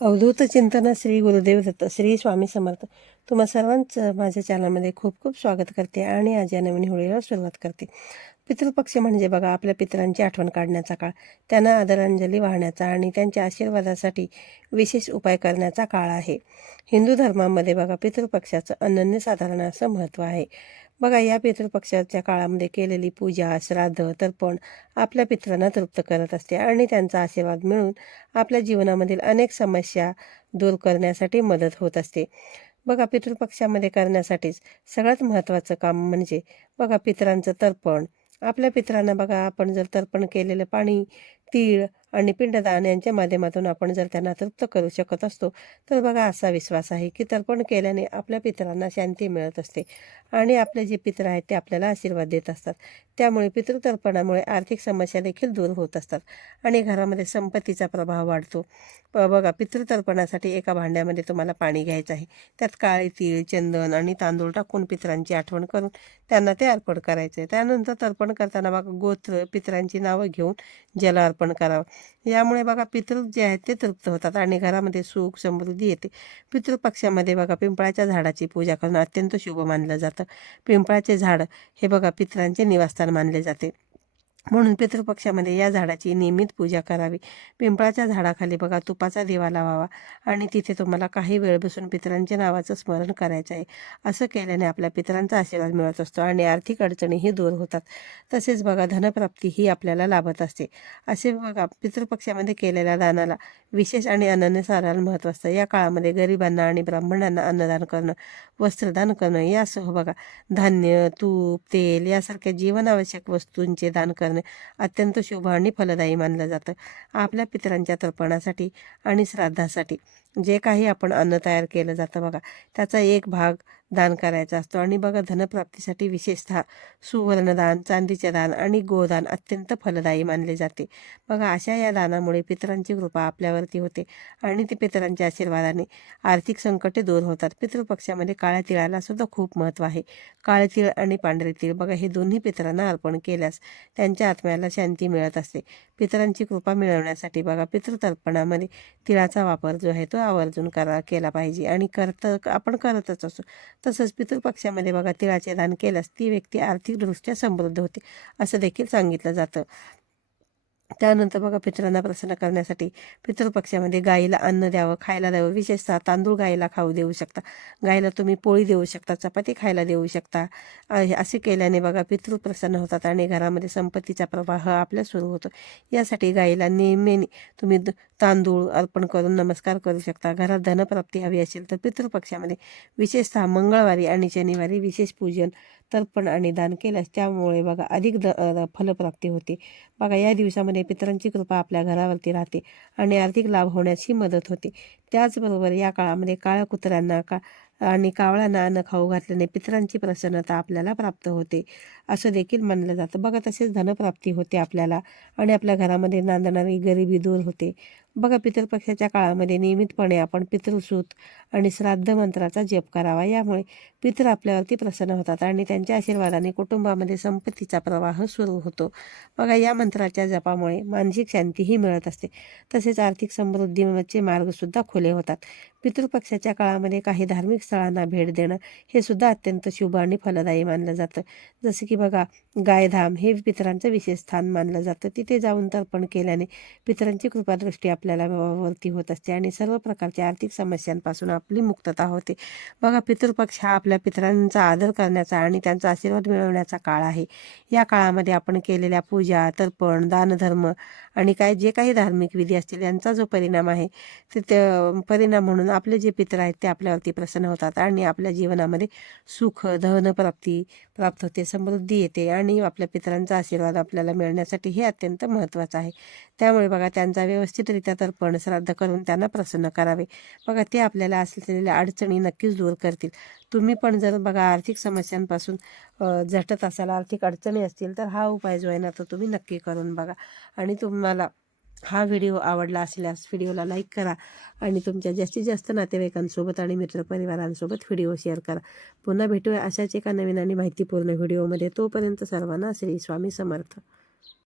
अवधूत चिंतन श्री गुरुदेव दत्त श्री स्वामी समर्थ. तुम्हा सर्वांचं माझ्या चॅनलमध्ये खूप खूप स्वागत करते आणि आज या नवीन होळीला सुरुवात करते. पितृपक्ष म्हणजे बघा आपल्या पितरांची आठवण काढण्याचा काळ त्यांना आदरांजली वाहण्याचा आणि त्यांच्या आशीर्वादासाठी विशेष उपाय करण्याचा काळ आहे. हिंदू धर्मामध्ये बघा पितृपक्षाचं अनन्यसाधारण असं महत्त्व आहे. बघा या पितृपक्षाच्या काळामध्ये केलेली पूजा श्राद्ध तर्पण आपल्या पितरांना तृप्त करत असते आणि त्यांचा आशीर्वाद मिळून आपल्या जीवनामधील अनेक समस्या दूर करण्यासाठी मदत होत असते. बघा पितृपक्षामध्ये करण्यासाठीच सगळ्यात महत्त्वाचं काम म्हणजे बघा पित्रांचं तर्पण. आपल्या पित्रांना बघा आपण जर तर्पण केलेलं पाणी तीळ आणि पिंडदान यांच्या माध्यमातून आपण जर त्यांना तृप्त करू शकत असतो तर बघा असा विश्वास आहे की तर्पण केल्याने आपल्या पितरांना शांती मिळत असते आणि आपले जे पित्र आहेत ते आपल्याला आशीर्वाद देत असतात. त्यामुळे पितृतर्पणामुळे आर्थिक समस्या देखील दूर होत असतात आणि घरामध्ये संपत्तीचा प्रभाव वाढतो. प- बघा पितृतर्पणासाठी एका भांड्यामध्ये तुम्हाला पाणी घ्यायचं आहे. त्यात काळे तीळ चंदन आणि तांदूळ टाकून पितरांची आठवण करून त्यांना ते अर्पण करायचं आहे त्यानंतर तर्पण करताना बघा गोत्र पितरांची नावं घेऊन जल अर्पण करावं. यामुळे बघा पितृ जे आहेत ते तृप्त होतात आणि घरामध्ये सुख समृद्धी येते. पितृपक्षामध्ये बघा पिंपळाच्या झाडाची पूजा करणं अत्यंत शुभ मानलं जातं. पिंपळाचे झाड हे बघा पितरांचे निवासस्थान मानले जाते. म्हणून पितृपक्षामध्ये या झाडाची नियमित पूजा करावी. पिंपळाच्या झाडाखाली बघा तुपाचा दिवा लावावा आणि तिथे तुम्हाला काही वेळ बसून पितरांच्या नावाचं स्मरण करायचं आहे. असं केल्याने आपल्या पितरांचा आशीर्वाद मिळत असतो आणि आर्थिक अडचणीही दूर होतात. तसेच बघा धनप्राप्ती ही आपल्याला लाभत असते. असे बघा पितृपक्षामध्ये केलेल्या दानाला विशेष आणि अनन्यसाधारण महत्त्व असतं. या काळामध्ये गरिबांना आणि ब्राह्मणांना अन्नदान करणं वस्त्रदान करणं यासह बघा धान्य तूप तेल यासारख्या जीवनावश्यक वस्तूंचे दान करणं अत्यंत शुभ आणि फलदायी मानलं जातं. आपल्या पितरांच्या तर्पणासाठी आणि श्राद्धासाठी. जे काही आपण अन्न तयार केलं जातं बघा त्याचा एक भाग दान करायचा असतो. आणि बघा धनप्राप्तीसाठी विशेषतः सुवर्णदान चांदीचे दान आणि गोदान अत्यंत फलदायी मानले जाते. बघा अशा या दानामुळे पितरांची कृपा आपल्यावरती होते आणि ते पितरांच्या आशीर्वादाने आर्थिक संकटे दूर होतात. पितृपक्षामध्ये काळ्या तिळाला सुद्धा खूप महत्त्व आहे. काळे तिळ आणि पांढरे तीळ बघा हे दोन्ही पितरांना अर्पण केल्यास त्यांच्या आत्म्याला शांती मिळत असते. पितरांची कृपा मिळवण्यासाठी बघा पितृतर्पणामध्ये तिळाचा वापर जो आहे तो आवर्जून करा केला पाहिजे आणि करत आपण करतच असू. तसंच पितृपक्षामध्ये बघा तिळाचे दान केल्यास ती व्यक्ती आर्थिकदृष्ट्या समृद्ध होते असं देखील सांगितलं जातं. त्यानंतर बघा पितरांना प्रसन्न करण्यासाठी पितृपक्षामध्ये गाईला अन्न द्यावं खायला द्यावं. विशेषतः तांदूळ गाईला खाऊ देऊ शकता. गाईला तुम्ही पोळी देऊ शकता चपाती खायला देऊ शकता. असे केल्याने बघा पितृ प्रसन्न होतात आणि घरामध्ये संपत्तीचा प्रवाह आपल्या सुरू होतो. यासाठी गाईला नेहमी तुम्ही तांदूळ अर्पण करून नमस्कार करू शकता. घरात धनप्राप्ती हवी असेल तर पितृपक्षामध्ये विशेषतः मंगळवारी आणि शनिवारी विशेष पूजन तर्पण आणि दान केल्यास त्यामुळे बघा अधिक द फलप्राप्ती होते. बघा या दिवसामध्ये पितरांची कृपा आपल्या घरावरती राहते आणि आर्थिक लाभ होण्याची मदत होते. त्याचबरोबर या काळामध्ये काळ्या कुत्र्यांना का आणि कावळ्यांना अन्न खाऊ घातल्याने पितरांची प्रसन्नता आपल्याला प्राप्त होते. असं देखील मानलं जातं. बघा तसेच धनप्राप्ती होते आपल्याला आणि आपल्या घरामध्ये नांदणारी गरिबी दूर होते. बघा पितृपक्षाच्या काळामध्ये नियमितपणे आपण पितृसूत आणि श्राद्ध मंत्राचा जप करावा. यामुळे पितृ आपल्यावरती प्रसन्न होतात आणि त्यांच्या आशीर्वादाने कुटुंबामध्ये संपत्तीचा प्रवाह सुरू होतो. बघा या मंत्राच्या जपामुळे मानसिक शांतीही मिळत असते. तसेच आर्थिक समृद्धीचे मार्गसुद्धा खुले होतात. पितृपक्षाच्या काळामध्ये काही धार्मिक स्थळांना भेट देणं हे सुद्धा अत्यंत शुभ आणि फलदायी मानलं जातं. जसं की बघा गायधाम हे पितरांचं विशेष स्थान मानलं जातं. तिथे जाऊन तर्पण केल्याने पितरांची कृपादृष्टी आपल्याला वरती होत असते आणि सर्व प्रकारच्या आर्थिक समस्यांपासून आपली मुक्तता होते. बघा पितृपक्ष हा आपल्या पितरांचा आदर करण्याचा आणि त्यांचा आशीर्वाद मिळवण्याचा काळ आहे. या काळामध्ये आपण केलेल्या पूजा तर्पण दानधर्म आणि काय जे काही धार्मिक विधी असतील यांचा जो परिणाम आहे ते परिणाम म्हणून आपले जे पितर आहेत ते आपल्यावरती प्रसन्न होतात आणि आपल्या जीवनामध्ये सुख धनप्राप्ती प्राप्त होते समृद्धी येते आणि आपल्या पितरांचा आशीर्वाद आपल्याला मिळण्यासाठी हे अत्यंत महत्त्वाचं आहे. त्यामुळे बघा त्यांचा व्यवस्थितरित्या तर्पण श्राद्ध करून त्यांना प्रसन्न करावे. बघा ते आपल्याला असलेल्या अडचणी नक्कीच दूर करतील. तुम्ही पण जर बघा आर्थिक समस्यांपासून झटत असाल आर्थिक अडचणी असतील तर हा उपाय जो आहे ना तो तुम्ही नक्की करून बघा. आणि तुम्हाला हा व्हिडिओ आवडला असल्यास व्हिडिओला लाईक करा आणि तुमच्या जास्तीत जास्त नातेवाईकांसोबत आणि मित्रपरिवारांसोबत व्हिडिओ शेअर करा. पुन्हा भेटूया अशाच एका नवीन आणि माहितीपूर्ण व्हिडिओमध्ये. तोपर्यंत सर्वांना श्री स्वामी समर्थ.